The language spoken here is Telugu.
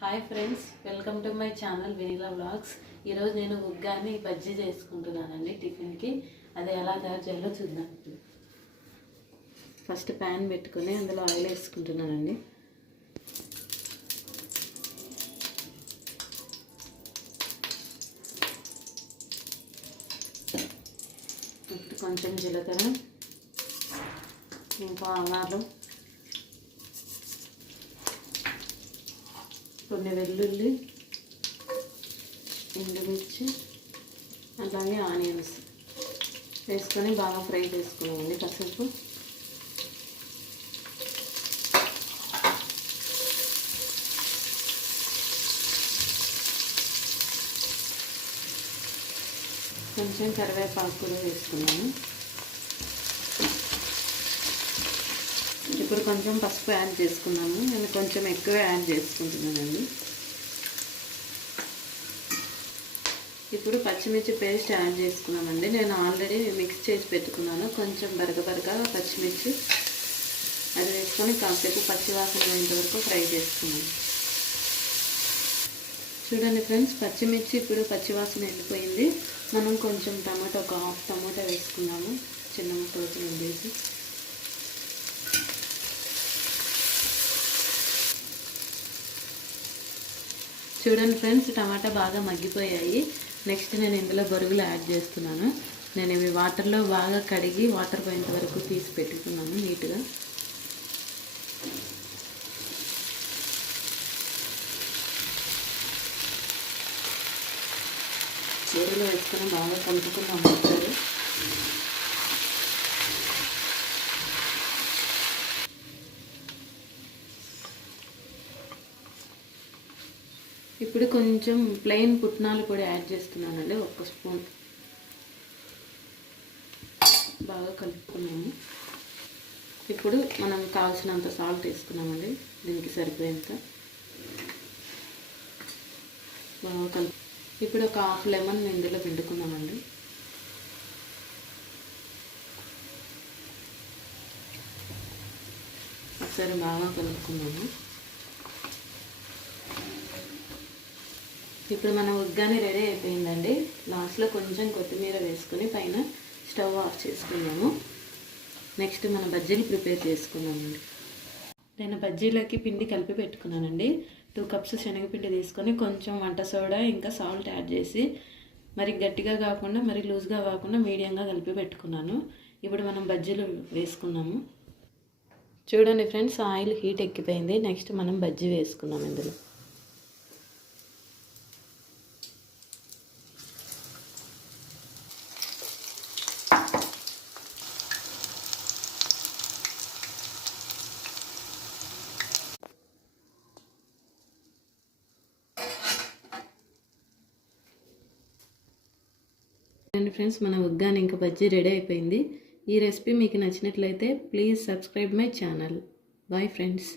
Hi friends, welcome to my channel vanilla vlogs. ఈరోజు నేను ఉగ్గాని బజ్జీ చేసుకుంటున్నానండి టిఫిన్కి. అది ఎలా తయారు చేయాలో చూద్దాం. ఫస్ట్ ప్యాన్ పెట్టుకొని అందులో ఆయిల్ వేసుకుంటున్నానండి. ఇప్పుడు కొంచెం జీలకర్ర, ఇంకా ఆవాలు, కొన్ని వెల్లుల్లి, ఎండుమిర్చి, అలాగే ఆనియన్స్ వేసుకొని బాగా ఫ్రై చేసుకున్నామండి కాసేపు. కొంచెం కరివేపాకు కూడా వేసుకున్నాను. ఇప్పుడు కొంచెం పసుపు యాడ్ చేసుకున్నాము. నేను కొంచెం ఎక్కువ యాడ్ చేసుకుంటున్నానండి. ఇప్పుడు పచ్చిమిర్చి పేస్ట్ యాడ్ చేసుకున్నామండి. నేను ఆల్రెడీ మిక్స్ చేసి పెట్టుకున్నాను. కొంచెం బరగబరగా పచ్చిమిర్చి అది వేసుకొని కాసేపు పచ్చివాసన పోయేంత వరకు ఫ్రై చేసుకున్నాను. చూడండి ఫ్రెండ్స్, పచ్చిమిర్చి ఇప్పుడు పచ్చివాసన వెళ్ళిపోయింది. మనం కొంచెం టమాటా, ఒక హాఫ్ టమాటా వేసుకున్నాము, చిన్న ముక్కలు వేసి. చూడండి ఫ్రెండ్స్, టమాటా బాగా మగ్గిపోయాయి. నెక్స్ట్ నేను ఇందులో బొరుగులు యాడ్ చేస్తున్నాను. నేను ఇవి వాటర్లో బాగా కడిగి వాటర్ పోయేంత వరకు తీసి పెట్టుకున్నాను నీట్గా. బొరుగులు వేసుకొని బాగా కలుపుకున్నాము ఒకసారి. ఇప్పుడు కొంచెం ప్లెయిన్ పుట్నాలు కూడా యాడ్ చేస్తున్నానండి, 1 స్పూన్. బాగా కలుపుకున్నాము. ఇప్పుడు మనం కావాల్సినంత సాల్ట్ వేసుకున్నామండి, దీనికి సరిపోయేంత. బాగా కలుపు. ఇప్పుడు ఒక హాఫ్ లెమన్ ఇందులో పిండుకున్నామండి. ఒకసారి బాగా కలుపుకున్నాము. ఇప్పుడు మన ఉగ్గాని రెడీ అయిపోయిందండి. లాస్ట్లో కొంచెం కొత్తిమీర వేసుకొని పైన స్టవ్ ఆఫ్ చేసుకున్నాము. నెక్స్ట్ మన బజ్జీలు ప్రిపేర్ చేసుకున్నామండి. నేను బజ్జీలకి పిండి కలిపి పెట్టుకున్నానండి. 2 కప్స్ శనగపిండి తీసుకొని కొంచెం వంట సోడా ఇంకా సాల్ట్ యాడ్ చేసి, మరి గట్టిగా కాకుండా మరి లూజ్గా కాకుండా మీడియంగా కలిపి పెట్టుకున్నాను. ఇప్పుడు మనం బజ్జీలు వేసుకున్నాము. చూడండి ఫ్రెండ్స్, ఆయిల్ హీట్ ఎక్కిపోయింది. నెక్స్ట్ మనం బజ్జీ వేసుకున్నాం ఇందులో. ఫ్రెండ్స్, మన ఉగ్గాని ఇంకా బజ్జీ రెడీ అయిపోయింది. ఈ రెసిపీ మీకు నచ్చినట్లయితే please subscribe my channel. Bye friends.